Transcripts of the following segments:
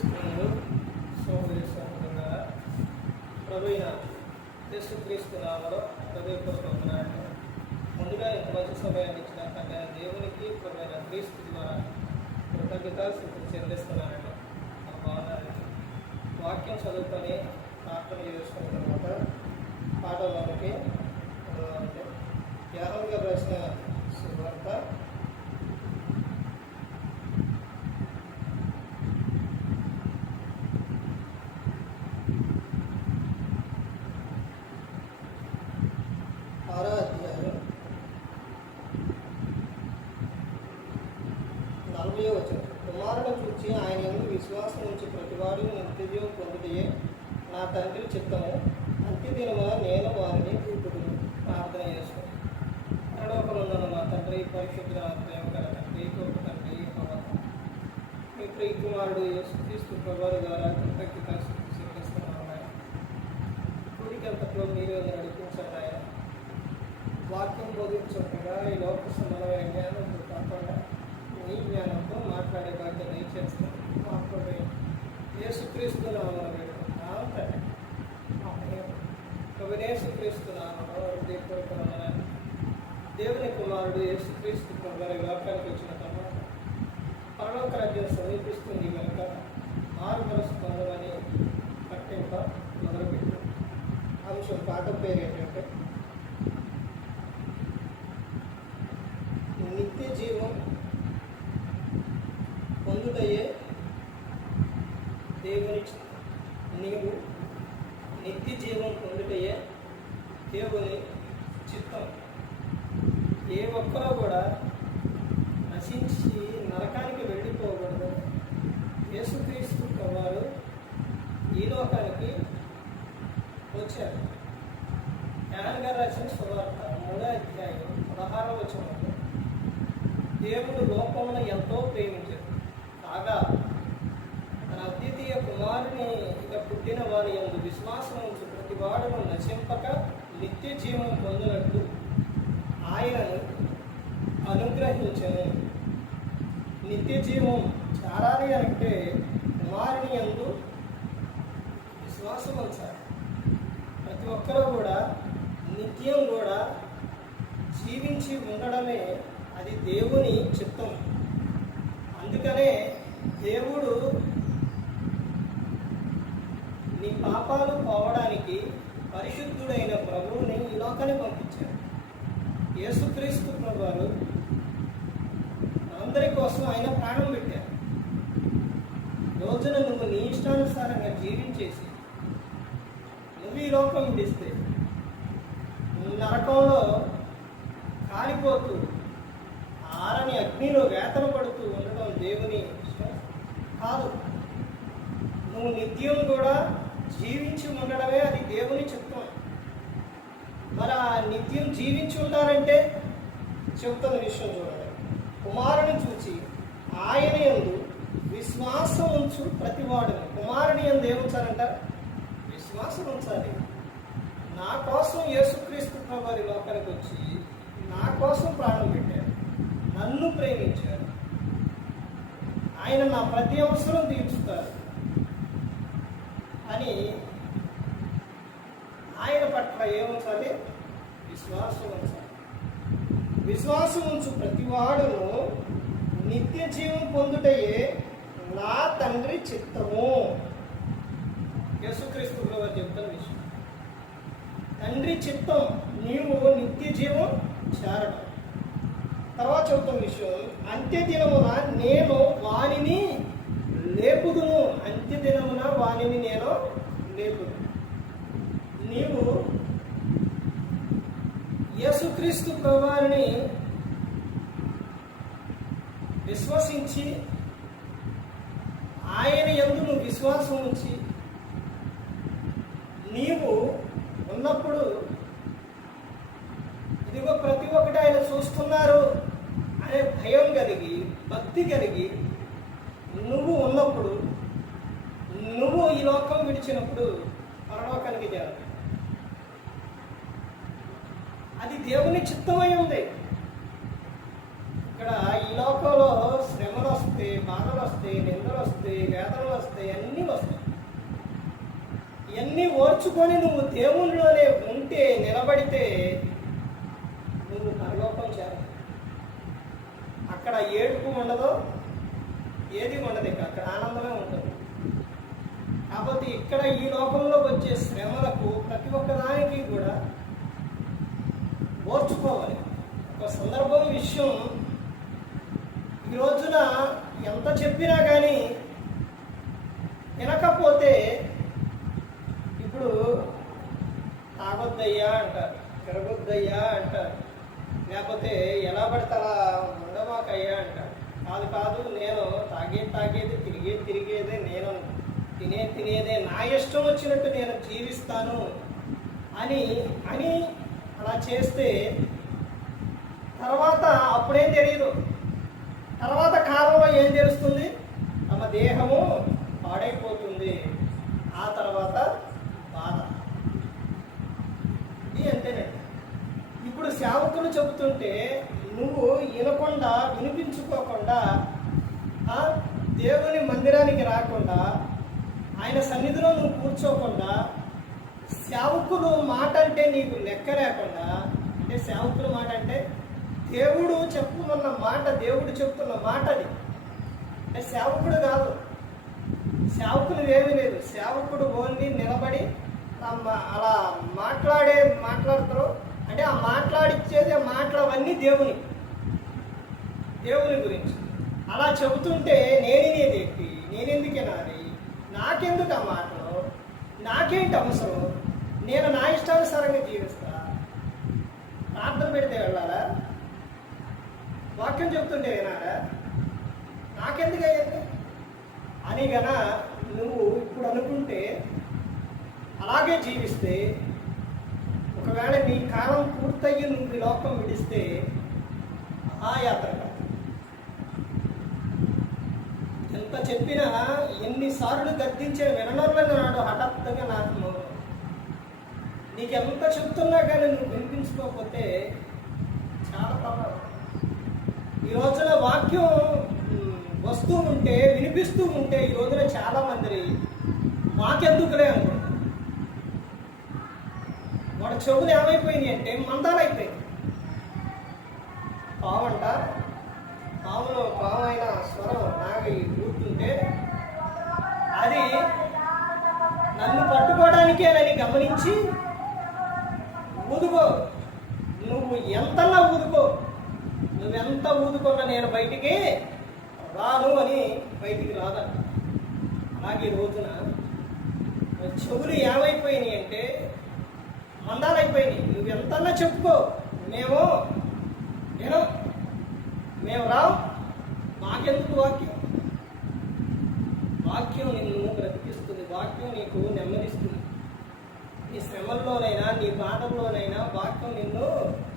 సోదరి సహోదరులారా, ప్రభువైన యేసుక్రీస్తు నామములో హృదయపూర్వక వందనాలు. ముందుగా ఇంత మంచి సమయాన్ని ఇచ్చిన తండ్రి దేవునికి ప్రభువైన క్రీస్తు ద్వారా కృతజ్ఞతలు చెల్లిస్తున్నానండి. బాగున్నారండి. వాక్యం చదువుకొని ప్రార్థన చేసుకున్న తర్వాత పాటలోనికి యాహోవా రాసిన సువార్త 6వ అధ్యాయం 40వ వచనం. కుమారుడు చూచి ఆయన యందు విశ్వాసం ఉంచి ప్రతివాడు నిత్యజీవం పొందుటయే నా తండ్రి చిత్తము. అంత్యదినమున నేను వారిని చూపుదును. ప్రార్థన చేసుకుని పరలోకమందున్న మా తండ్రి, పరిశుద్ధ ప్రేమ గల తండ్రి, గొప్ప తండ్రి, మీ ప్రియ కుమారుడు యేసుక్రీస్తు ప్రభువు ద్వారా కృతజ్ఞతలు చెల్లిస్తున్నాము. కూడికంతట్లో మీరే నడిపించండి ఆయన. వాక్యం బోధించకుండా ఈ లోక సంబంధమైన జ్ఞానంతో కాకుండా నీ జ్ఞానంతో మాట్లాడే భాగ్యం నేను చేస్తాను. మాట్లాడే యేసుక్రీస్తు నామమున యేసుక్రీస్తు నామమున హృదయపూర్వక వందనాలు. దేవుని కుమారుడు యేసుక్రీస్తు ప్రభువు లోకానికి వచ్చిన తర్వాత పరలోక రాజ్యం సమీపిస్తుంది కనుక మారు మనసు పొందమని పట్టింప మొదలుపెట్టాం. అంశం పాఠం పేరు ఏంటంటే నిత్య జీవం పొందుటయే దేవుని. నీవు నిత్య జీవం పొందుటయే దేవుని చిత్తం. ఏ ఒక్కరూ కూడా నశించి నరకానికి వెళ్ళిపోకూడదు. యేసుక్రీస్తు ప్రభువు ఈ లోకానికి వచ్చారు. యోహాను గారు రాసిన సువార్త 3వ అధ్యాయం 16వ వచనంలో దేవుడు లోకమును ఎంతో ప్రేమించారు కాగా తన అద్వితీయ కుమారుని ఇక పుట్టిన వారి యందు విశ్వాసం ఉంచి ప్రతి వాడును నశింపక నిత్య జీవం పొందినట్లు ఆయనను అనుగ్రహించను. నిత్య జీవం చారాలి అంటే కుమారుని యందు విశ్వాసం ఉంచాలి. ప్రతి ఒక్కరూ కూడా నిత్యం కూడా జీవించి ఉండడమే అది దేవుని చిత్తం. అందుకనే దేవుడు నీ పాపాలు పోవడానికి పరిశుద్ధుడైన ప్రభువుని ఈ లోకాన్ని పంపించారు. యేసుక్రీస్తు ప్రభువు అందరి కోసం ఆయన ప్రాణం పెట్టారు. రోజున నువ్వు నీ ఇష్టానుసారంగా జీవించేసి నువ్వు ఈ లోకం విడిస్తే నరకంలో కాలిపోతూ ఆరని అగ్నిలో వేతన పడుతూ ఉండడం దేవుని ఇష్టం కాదు. నువ్వు నిత్యం కూడా జీవించి ఉండడమే అది దేవుని చిత్తం. మరి ఆ నిత్యం జీవించి ఉంటారంటే చెప్తున్న విషయం చూడండి. కుమారుని చూచి ఆయన యందు విశ్వాసం ఉంచు ప్రతివాడును. కుమారుని యందు ఏముంచాలంట? విశ్వాసం ఉంచాలి. నా కోసం యేసుక్రీస్తు ప్రభువు లోకానికి వచ్చి నా కోసం ప్రాణం పెట్టారు, నన్ను ప్రేమించారు. ఆయన నా ప్రతి అవసరం తీర్చుతారు అని ఆయన పట్ల ఏముంచాలి? విశ్వాసం ఉంచాలి. విశ్వాసం ఉంచు ప్రతివాడును నిత్య జీవం పొందుటయే నా తండ్రి చిత్తము. యేసుక్రీస్తు ప్రభువు చెప్తున్న విషయం. తండ్రి చిత్తం నీవు నిత్య జీవం చేరడం. తర్వాత చెబుతున్న విషయం, అంత్యదినమున నేను వానిని లేపుదును. అంత్యదినమున వానిని నేను లేపుదును. నీవు యేసుక్రీస్తు ప్రభువుని విశ్వసించి ఆయన యందు నువ్వు విశ్వాసం ఉంచి నీవు ఉన్నప్పుడు ఇదిగో ప్రతి ఒక్కటి ఆయన చూస్తున్నారు అనే భయం కలిగి భక్తి కలిగి నువ్వు ఉన్నప్పుడు, నువ్వు ఈ లోకం విడిచినప్పుడు పరలోకానికి చేరాలి. అది దేవుని చిత్తమై ఉంది ఇక్కడ ఈ లోకంలో శ్రమలు వస్తాయి, బాధలు వస్తాయి, నిందలు వస్తాయి, వేదనలు వస్తాయి, అన్నీ వస్తాయి. ఇవన్నీ ఓర్చుకొని నువ్వు దేవునిలోనే ఉంటే, నిలబడితే నువ్వు పరలోకం చేరాలి. అక్కడ ఏడుపు ఉండదు, ఏది ఉండదు, అక్కడ ఆనందమే ఉంటుంది. కాకపోతే ఇక్కడ ఈ లోకంలో వచ్చే శ్రమలకు ప్రతి ఒక్కదానికి కూడా ఓర్చుకోవాలి. ఒక సందర్భం విషయం ఈ రోజున ఎంత చెప్పినా కానీ వినకపోతే, ఇప్పుడు తాగొద్దయ్యా అంటారు, తిరగొద్దయ్యా అంటారు, లేకపోతే ఎలా పడతారా ఉండమాకయ్యా అంటారు. కాదు నేను తాగేది తిరిగేదే, నేను తినేదే, నా ఇష్టం వచ్చినట్టు నేను జీవిస్తాను అని అని అలా చేస్తే తర్వాత అప్పుడేం తెలియదు. తర్వాత కాలంలో ఏం తెలుస్తుంది? తమ దేహము పాడైపోతుంది. ఆ తర్వాత బాధ. ఇది అంతేనండి. ఇప్పుడు సేవకులు చెబుతుంటే నువ్వు వినకుండా, వినిపించుకోకుండా, దేవుని మందిరానికి రాకుండా, ఆయన సన్నిధిలో నువ్వు కూర్చోకుండా, సేవకులు మాట అంటే నీకు లెక్క లేకుండా, అంటే సేవకుల మాట అంటే దేవుడు చెప్పుకున్న మాట, దేవుడు చెప్తున్న మాట అది. అంటే సేవకుడు కాదు, సేవకులు ఏమీ లేదు. సేవకుడు ఓన్లీ నిలబడి అలా మాట్లాడతారు. అంటే ఆ మాట్లాడిచ్చేది, ఆ మాటలు అవన్నీ దేవుని గురించి. అలా చెబుతుంటే నేనెందుకు వినాలి, నాకెందుకు ఆ మాటలు, నాకేంటి అవసరం, నేను నా ఇష్టానుసారంగా జీవిస్తా. ప్రార్థన పెడితే వెళ్ళాలా, వాక్యం చెప్తుంటే వినాలా, నాకెందుకు అయ్యింది అని గన నువ్వు ఇప్పుడు అనుకుంటే, అలాగే జీవిస్తే, ఒకవేళ నీ కాలం పూర్తయ్యి నువ్వు ఈ లోకం విడిస్తే ఆ యాత్ర కాదు. ఎంత చెప్పినా, ఎన్నిసార్లు గద్దించే విననర్లని నాడు హఠాత్తుగా నాకు నీకెంత చెప్తున్నా కానీ నువ్వు వినిపించుకోకపోతే చాలా ప్రమాదం. ఈ రోజున వాక్యం వస్తూ ఉంటే, వినిపిస్తూ ఉంటే, ఈ రోజున చాలా మంది మాకెందుకులే అనుకుంటారు. వాడు చెవులు ఏమైపోయినాయి అంటే మందాలు అయిపోయింది. పాము అయిన స్వరం నాగి కూర్చుంటే అది నన్ను పట్టుకోవడానికేనని గమనించి ఊదుకో, నువ్వు ఎంతలా ఊదుకో, నువ్వెంత ఊదుకున్నా నేను బయటికి రాను అని బయటికి రాదంట. అలాగే రోజున చెవులు ఏమైపోయినాయి అంటే మందాలైపోయినాయి. నువ్వెంతన్నా చెప్పుకో, మేము రావు, మాకెందుకు వాక్యం నిన్ను బ్రతికిస్తుంది. వాక్యం నీకు నెమ్మదిస్తుంది. నీ శ్రమల్లోనైనా, నీ బాధల్లోనైనా వాక్యం నిన్ను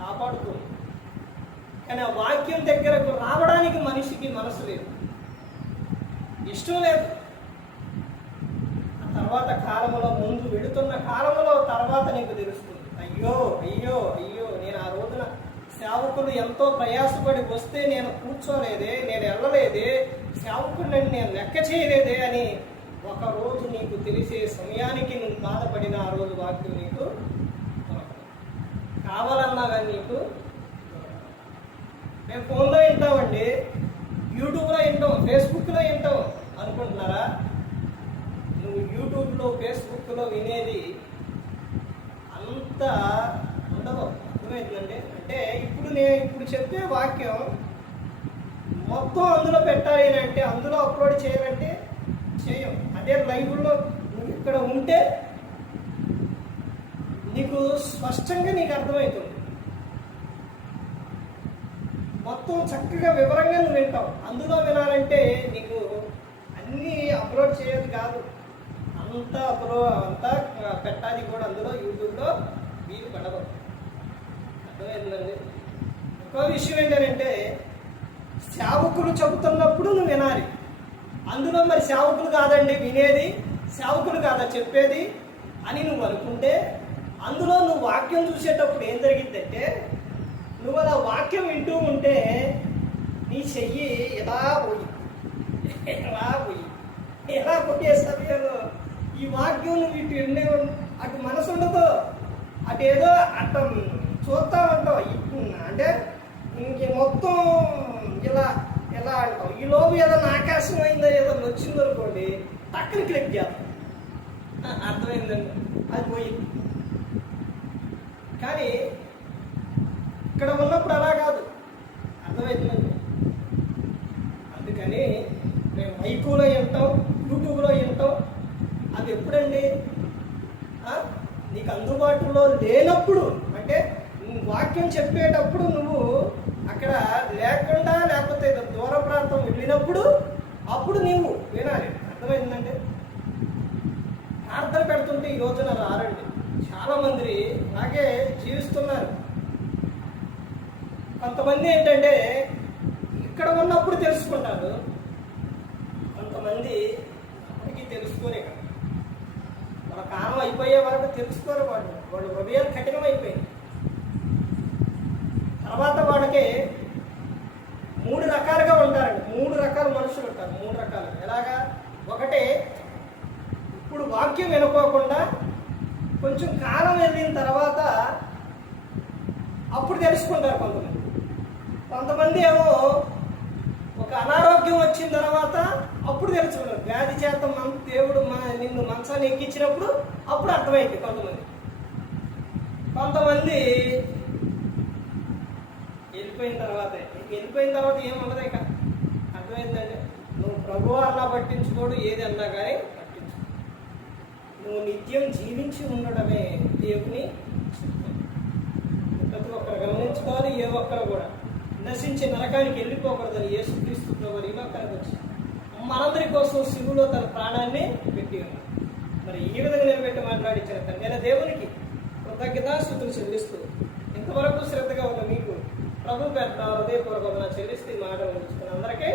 కాపాడుతుంది. కానీ ఆ వాక్యం దగ్గరకు రావడానికి మనిషికి మనసు లేదు, ఇష్టం లేదు. ఆ తర్వాత కాలంలో, ముందు వెళుతున్న కాలంలో తర్వాత నీకు తెలుస్తుంది, అయ్యో నేను ఆ రోజున సేవకులు ఎంతో ప్రయాసపడి వస్తే నేను కూర్చోలేదే, నేను వెళ్ళలేదే, సేవకుడిని నేను లెక్క చేయలేదే అని ఒకరోజు నీకు తెలిసే సమయానికి నువ్వు బాధపడిన ఆ రోజు వాక్యం నీకు కావాలన్నా కానీ నీకు. మేము ఫోన్లో వింటామండి, యూట్యూబ్లో వింటాం, ఫేస్బుక్లో వింటాం అనుకుంటున్నారా? నువ్వు యూట్యూబ్లో, ఫేస్బుక్లో వినేది అంత ఉండదు. అర్థమవుతుందండి. అంటే ఇప్పుడు చెప్పే వాక్యం మొత్తం అందులో పెట్టాలి అంటే, అందులో అప్లోడ్ చేయాలంటే చేయం. అదే లైవ్లో నువ్వు ఇక్కడ ఉంటే నీకు స్పష్టంగా నీకు అర్థమవుతుంది. మొత్తం చక్కగా వివరంగా నువ్వు వింటావు. అందులో వినాలంటే నీకు అన్నీ అప్లోడ్ చేయదు కాదు, అంతా పెట్టాలి కూడా అందులో యూట్యూబ్లో వీలు పడదు. అర్థమైందండి. ఇంకో విషయం ఏంటంటే, సేవకులు చెబుతున్నప్పుడు నువ్వు వినాలి. అందులో మరి సేవకులు కాదండి వినేది, సేవకులు కాదా చెప్పేది అని నువ్వు అనుకుంటే, అందులో నువ్వు వాక్యం చూసేటప్పుడు ఏం జరిగిద్దంటే, నువ్వు అలా వాక్యం వింటూ ఉంటే నీ చెయ్యి ఎలా పోయి ఎలా పోయి ఎలా పోయే సమయంలో ఈ వాక్యం నువ్వు ఇటు ఎన్నే అటు మనసు ఉండదు, అటు ఏదో అట్ట చూస్తా ఉంటావు. అంటే ఇంక మొత్తం ఇలా ఎలా అంటావు. ఈ లోపు ఏదైనా ఆకాశం అయిందో ఏదో వచ్చిందో అనుకోండి, టక్కన క్లిక్ చేస్తాం. అర్థమైందండి, అది పోయింది. కానీ ఇక్కడ ఉన్నప్పుడు అలా కాదు. అర్థమవుతుందండి. అందుకని మేము మైకులో వింటాం, యూట్యూబ్లో వింటాం. అది ఎప్పుడండి? నీకు అందుబాటులో లేనప్పుడు, అంటే వాక్యం చెప్పేటప్పుడు నువ్వు అక్కడ లేకుండా, లేకపోతే దూర ప్రాంతం వెళ్ళినప్పుడు అప్పుడు నీవు వినాలి. అర్థమైందంటే ప్రార్థన పెడుతుంటే ఈ రోజున రారండి. చాలా మంది అలాగే జీవిస్తున్నారు. కొంతమంది ఏంటంటే ఇక్కడ ఉన్నప్పుడు తెలుసుకుంటారు, కొంతమంది అప్పటికీ తెలుసుకోరే కదా. వాళ్ళ కాలం అయిపోయే వరకు తెలుసుకోరు. వాళ్ళు హృదయాలు కఠినం అయిపోయింది. తర్వాత వాళ్ళకి 3 రకాలుగా ఉంటారండి. 3 రకాల మనుషులు ఉంటారు. 3 రకాలు ఎలాగా? ఒకటి, ఇప్పుడు వాక్యం వినుకోకుండా కొంచెం కాలం వెళ్ళిన తర్వాత అప్పుడు తెలుసుకుంటారు కొంతమంది. కొంతమంది ఏమో ఒక అనారోగ్యం వచ్చిన తర్వాత అప్పుడు తెలుసుకున్నారు. వ్యాధి చేత దేవుడు నిన్ను మనసాన్ని ఎక్కించినప్పుడు అప్పుడు అర్థమైంది కొంతమంది. కొంతమంది వెళ్ళిపోయిన తర్వాత ఏముండదు ఇక. అర్థమైందండి. నువ్వు ప్రభు అన్నా పట్టించుకోడు, ఏది అన్నా కానీ పట్టించు. నువ్వు నిత్యం జీవించి ఉండడమే దేవుని చిత్తం. ప్రతి ఒక్కరు గమనించుకోవాలి. ఏ ఒక్కరు కూడా నశించి నరకానికి వెళ్ళిపోకూడదని యేసుక్రీస్తు ప్రభువు ఈ లోకానికి వచ్చి మనందరి కోసం శివులో తన ప్రాణాన్ని పెట్టి ఉన్నాడు. మరి ఈ విధంగా నిలబెట్టి మాట్లాడించిన తండ్రి దేవునికి కృతజ్ఞతాస్తుతులు చెల్లిస్తూ ఇంతవరకు శ్రద్ధగా ఉన్న మీకు ప్రభు పెద్ద హృదయపూర్వకంగా చెల్లిస్తూ ఈ మాట ఉంచుకుని అందరికీ